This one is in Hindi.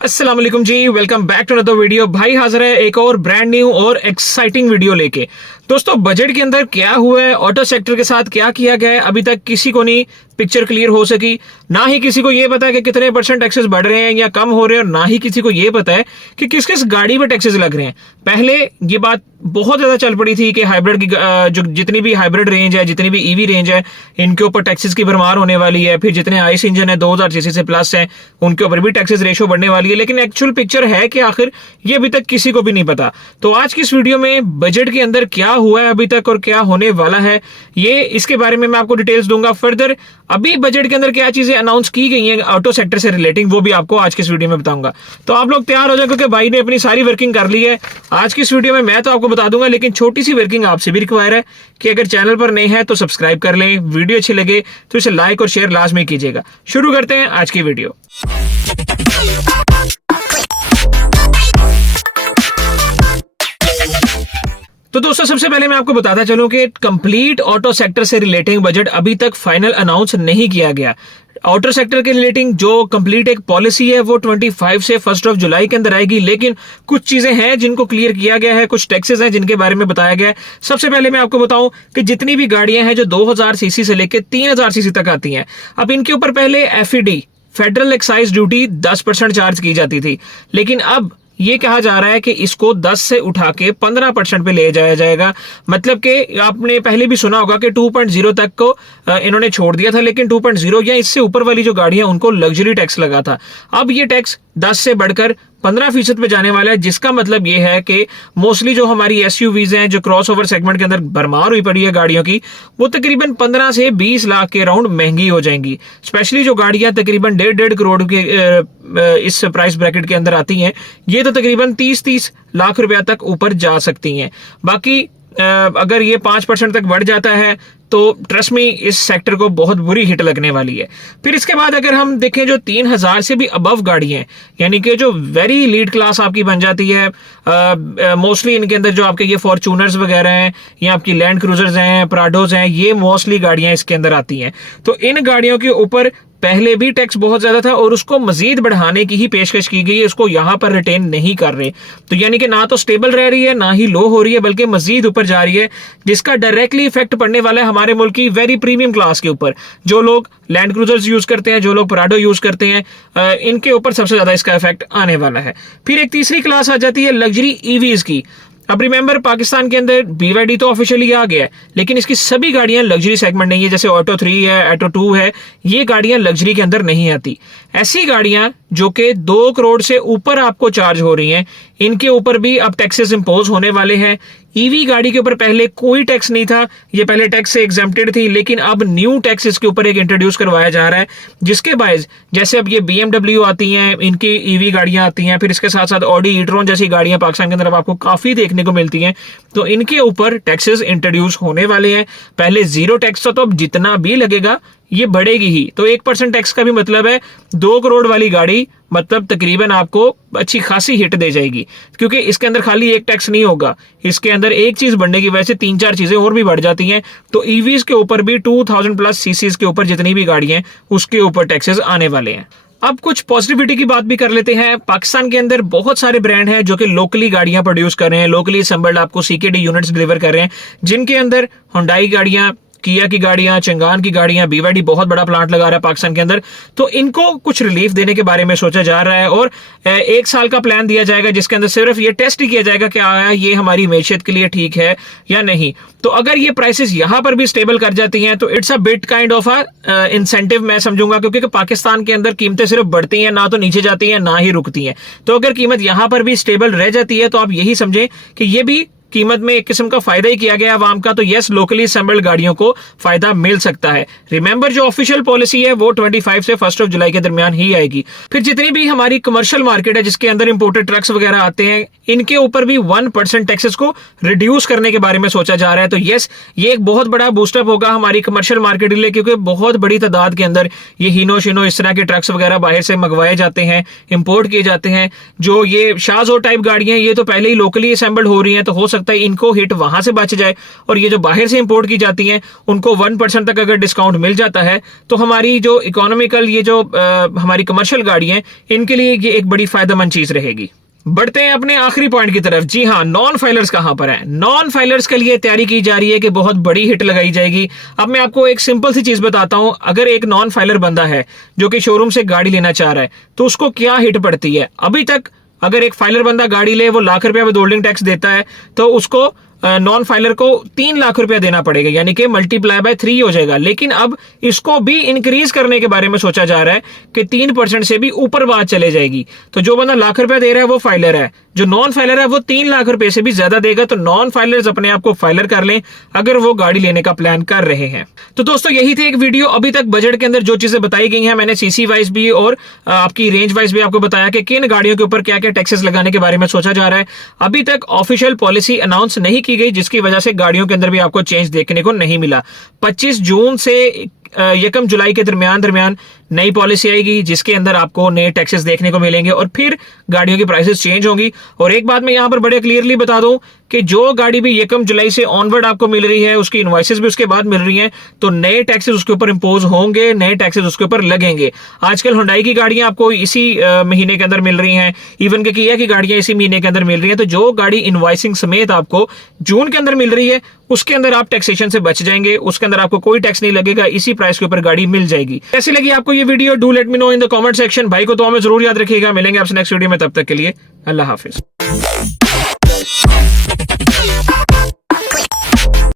अस्सलाम वालेकुम जी, welcome back to another video. भाई हाजिर है एक और ब्रांड न्यू और एक्साइटिंग वीडियो लेके। दोस्तों, बजट के अंदर क्या हुआ है, ऑटो सेक्टर के साथ क्या किया गया है, अभी तक किसी को नहीं पिक्चर क्लियर हो सकी। ना ही किसी को ये पता है कि कितने % टैक्सेस बढ़ रहे हैं या कम हो रहे हैं, और ना ही किसी को ये पता है कि किस किस गाड़ी पे टैक्सेस लग रहे हैं। पहले ये बात बहुत ज्यादा चल पड़ी थी कि हाइब्रिड की जो जितनी भी हाइब्रिड रेंज है, जितनी भी ईवी रेंज है, इनके ऊपर टैक्सेस की भरमार होने वाली है। फिर जितने आईसी इंजन है 2000 सीसी से प्लस है, उनके ऊपर भी टैक्सेस रेशो बढ़ने वाली है। लेकिन एक्चुअल पिक्चर है कि आखिर ये अभी तक किसी को भी नहीं पता। तो आज की इस वीडियो में बजट के अंदर क्या हुआ है अभी तक और क्या होने वाला है, ये इसके बारे में मैं आपको डिटेल्स दूंगा। फर्दर अभी बजट के अंदर क्या चीजें अनाउंस की गई हैं ऑटो सेक्टर से रिलेटिंग, वो भी आपको आज की इस वीडियो में बताऊंगा। तो आप लोग तैयार हो जाए, क्योंकि भाई ने अपनी सारी वर्किंग कर ली है। आज की इस वीडियो में मैं तो आपको बता दूंगा, लेकिन छोटी सी वर्किंग आपसे भी रिक्वायर है कि अगर चैनल पर नए हैं तो सब्सक्राइब कर लें, वीडियो अच्छी लगे तो इसे लाइक और शेयर लाजमी कीजिएगा। शुरू करते हैं आज की वीडियो। तो दोस्तों, सबसे पहले मैं आपको बताता चलूं कि कंप्लीट ऑटो सेक्टर से रिलेटिंग बजट अभी तक फाइनल अनाउंस नहीं किया गया। ऑटो सेक्टर के रिलेटिंग जो कंप्लीट एक पॉलिसी है वो 25 से 1 जुलाई के अंदर आएगी, लेकिन कुछ चीजें हैं जिनको क्लियर किया गया है, कुछ टैक्सेस हैं जिनके बारे में बताया गया है। सबसे पहले मैं आपको बताऊं कि जितनी भी गाड़ियां हैं जो 2000 सीसी से लेकर 3000 सीसी तक आती हैं, अब इनके ऊपर पहले FED federal excise duty 10% charge की जाती थी, लेकिन अब ये कहा जा रहा है कि इसको 10 से उठा के 15% पे ले जाया जाएगा। मतलब कि आपने पहले भी सुना होगा कि 2.0 तक को इन्होंने छोड़ दिया था, लेकिन 2.0 या इससे ऊपर वाली जो गाड़ियां उनको लग्जरी टैक्स लगा था। अब ये टैक्स 10 से बढ़कर 15% पे जाने वाला है, जिसका मतलब ये है कि मोस्टली जो हमारी एसयूवीज हैं, जो क्रॉस ओवर सेगमेंट के अंदर भरमार हुई पड़ी है गाड़ियों की, वो तकरीबन 15 से 20 लाख के राउंड महंगी हो जाएंगी। स्पेशली जो गाड़ियां तकरीबन 1.5 करोड़ के इस प्राइस ब्रैकेट के अंदर आती हैं, ये तो तकरीबन 30 लाख रुपया तक ऊपर जा सकती हैं। बाकी अगर ये 5% तक बढ़ जाता है तो ट्रस्ट मी, इस सेक्टर को बहुत बुरी हिट लगने वाली है। फिर इसके बाद अगर हम देखें जो 3000 से भी अबव गाड़ी हैं, यानी कि जो वेरी लीड क्लास आपकी बन जाती है, मोस्टली इनके अंदर जो आपके ये फॉर्च्यूनर्स वगैरह हैं या आपकी लैंड क्रूजर्स हैं, प्राडोज हैं, ये मोस्टली गाड़ियां इसके अंदर आती हैं। तो इन गाड़ियों के ऊपर पहले भी टैक्स बहुत ज्यादा था और उसको मजीद बढ़ाने की ही पेशकश की गई है, उसको यहां पर रिटेन नहीं कर रहे। तो यानी कि ना तो स्टेबल रह रही है, ना ही लो हो रही है, बल्कि मजीद ऊपर जा रही है, जिसका डायरेक्टली इफेक्ट पड़ने वाला है हमारे मुल्क की वेरी प्रीमियम क्लास के ऊपर। जो लोग लैंड क्रूजर्स यूज करते हैं, जो लोग प्राडो यूज करते हैं, इनके ऊपर सबसे ज्यादा इसका इफेक्ट आने वाला है। फिर एक तीसरी क्लास आ जाती है लग्जरी ईवीज की। अब रिमेंबर, पाकिस्तान के अंदर BYD तो ऑफिशियली आ गया है, लेकिन इसकी सभी गाड़ियां लग्जरी सेगमेंट नहीं है। जैसे ऑटो 3 है, ऑटो 2 है, ये गाड़ियां लग्जरी के अंदर नहीं आती। ऐसी गाड़ियां जो कि 2 करोड़ से ऊपर आपको चार्ज हो रही हैं, इनके ऊपर भी अब टैक्सेस इंपोज होने वाले हैं। ईवी गाड़ी के ऊपर पहले कोई टैक्स नहीं था, ये पहले टैक्स से एग्जेम्प्टेड थी, लेकिन अब न्यू टैक्स इसके ऊपर एक इंट्रोड्यूस करवाया जा रहा है, जिसके बायस जैसे अब ये BMW आती हैं, इनकी ईवी गाड़ियां आती हैं, फिर इसके साथ साथ ऑडी ई-ट्रॉन जैसी गाड़ियां पाकिस्तान के अंदर अब आपको काफी देखने को मिलती हैं, तो इनके ऊपर टैक्सेस इंट्रोड्यूस होने वाले हैं। पहले 0 टैक्स था, तो अब जितना भी लगेगा ये बढ़ेगी ही। तो 1% टैक्स का भी मतलब है 2 करोड़ वाली गाड़ी मतलब तकरीबन आपको अच्छी खासी हिट दे जाएगी, क्योंकि इसके अंदर खाली एक टैक्स नहीं होगा, इसके अंदर एक चीज बढ़ने की वजह से 3-4 चीजें और भी बढ़ जाती हैं। तो ईवीज के ऊपर भी 2000 प्लस सीसीज के ऊपर जितनी भी गाड़ियां हैं उसके ऊपर टैक्सेस आने वाले हैं। अब कुछ पॉजिटिविटी की बात भी कर लेते हैं। पाकिस्तान के अंदर बहुत सारे ब्रांड हैं जो कि लोकली गाड़ियां प्रोड्यूस कर रहे हैं, लोकली असेंबल्ड आपको CKD यूनिट्स डिलीवर कर रहे हैं, जिनके अंदर हुंडई गाड़ियां, किया की गाड़ियां, चंगान की गाड़ियां, BYD बहुत बड़ा प्लांट लगा रहा है पाकिस्तान के अंदर। तो इनको कुछ रिलीफ देने के बारे में सोचा जा रहा है और 1 साल का प्लान दिया जाएगा, जिसके अंदर सिर्फ ये टेस्ट ही किया जाएगा कि आया ये हमारी मैशियत के लिए ठीक है या नहीं। तो अगर ये प्राइसेस यहां पर भी स्टेबल कर जाती हैं तो it's a bit kind of a incentive मैं समझूंगा, क्योंकि पाकिस्तान के अंदर कीमतें सिर्फ बढ़ती हैं, ना तो नीचे जाती हैं, ना ही रुकती हैं। तो अगर कीमत यहां पर भी स्टेबल रह जाती है तो आप यही समझें कि ये भी कीमत में एक किस्म का फायदा ही किया गया आवाम का। तो यस, लोकली असेंबल्ड गाड़ियों को फायदा मिल सकता है। रिमेंबर, जो ऑफिशियल पॉलिसी है वो 25 से 1 जुलाई के दरमियान ही आएगी। फिर जितनी भी हमारी कमर्शियल मार्केट है जिसके अंदर इंपोर्टेड ट्रक्स वगैरह आते हैं, इनके ऊपर भी 1% टैक्सेस को रिड्यूस करने के बारे में सोचा जा रहा है। तो यस, ये एक बहुत बड़ा बूस्टअप होगा हमारी कमर्शियल मार्केट के लिए, क्योंकि बहुत बड़ी तादाद के अंदर ये हीनो शिनो इस तरह के ट्रक्स वगैरह बाहर से मंगवाए जाते हैं, इंपोर्ट किए जाते हैं। जो ये शाहजो टाइप गाड़ियां ये तो पहले ही लोकली असेंबल्ड हो रही हैं, तो हो सकता सकता है इनको हिट वहां से बच जाए, और ये जो बाहर से इंपोर्ट की जाती हैं उनको 1% तक अगर डिस्काउंट मिल जाता है तो हमारी जो इकोनॉमिकल ये जो हमारी कमर्शियल गाड़ी है इनके लिए ये एक बड़ी फायदेमंद चीज रहेगी। बढ़ते हैं अपने आखिरी पॉइंट की तरफ। जी हाँ, नॉन फाइलर्स कहां पर है? नॉन फाइलर्स के लिए तैयारी की जा रही है कि बहुत बड़ी हिट लगाई जाएगी। अब मैं आपको एक सिंपल सी चीज बताता हूं, अगर एक नॉन फाइलर बंदा है जो कि शोरूम से गाड़ी लेना चाह रहा है तो उसको क्या हिट पड़ती है। अभी तक अगर एक फाइलर बंदा गाड़ी ले, वो लाख रुपया विदहोल्डिंग टैक्स देता है, तो उसको नॉन फाइलर को 3 लाख रुपया देना पड़ेगा, यानी कि मल्टीप्लाई बाय 3 हो जाएगा। लेकिन अब इसको भी इंक्रीज करने के बारे में सोचा जा रहा है कि 3% से भी ऊपर बात चले जाएगी। तो जो बंदा लाख रुपया दे रहा है वो फाइलर है, जो नॉन फाइलर है वो 3 लाख रुपए से भी ज्यादा देगा। तो नॉन फाइलर्स अपने आप को फाइलर कर लें अगर वो गाड़ी लेने का प्लान कर रहे हैं। तो दोस्तों यही थी एक वीडियो। अभी तक बजट के अंदर जो चीजें बताई गई हैं, मैंने सीसी वाइज भी और आपकी रेंज वाइज भी आपको बताया कि किन गाड़ियों के ऊपर क्या क्या टैक्सेस लगाने के बारे में सोचा जा रहा है। अभी तक ऑफिशियल पॉलिसी अनाउंस नहीं की गई, जिसकी वजह से गाड़ियों के अंदर भी आपको चेंज देखने को नहीं मिला। 25 जून से 1 जुलाई के दरमियान नई पॉलिसी आएगी, जिसके अंदर आपको नए टैक्सेस देखने को मिलेंगे और फिर गाड़ियों की प्राइसेस चेंज होंगी। और एक बात मैं यहां पर बड़े क्लियरली बता दूं कि जो गाड़ी भी 1 जुलाई से ऑनवर्ड आपको मिल रही है, उसकी इनवॉइसेस भी उसके बाद मिल रही हैं, तो नए टैक्सेस उसके ऊपर इंपोज होंगे, नए टैक्सेस उसके ऊपर लगेंगे। आजकल हुंडई की गाड़ियां आपको इसी महीने के अंदर मिल रही हैं, इवन के किया की गाड़ियां इसी महीने के अंदर मिल रही हैं। तो जो गाड़ी इनवॉइसिंग समेत आपको जून के अंदर मिल रही है उसके अंदर आप टैक्सेशन से बच जाएंगे, उसके अंदर आपको कोई टैक्स नहीं लगेगा, इसी प्राइस के ऊपर गाड़ी मिल जाएगी। कैसी लगी आपको ये video? Do let me know in the comment section. भाई को तो हमें जरूर याद रखिएगा। मिलेंगे आपसे नेक्स्ट वीडियो में, तब तक के लिए अल्लाह हाफिज।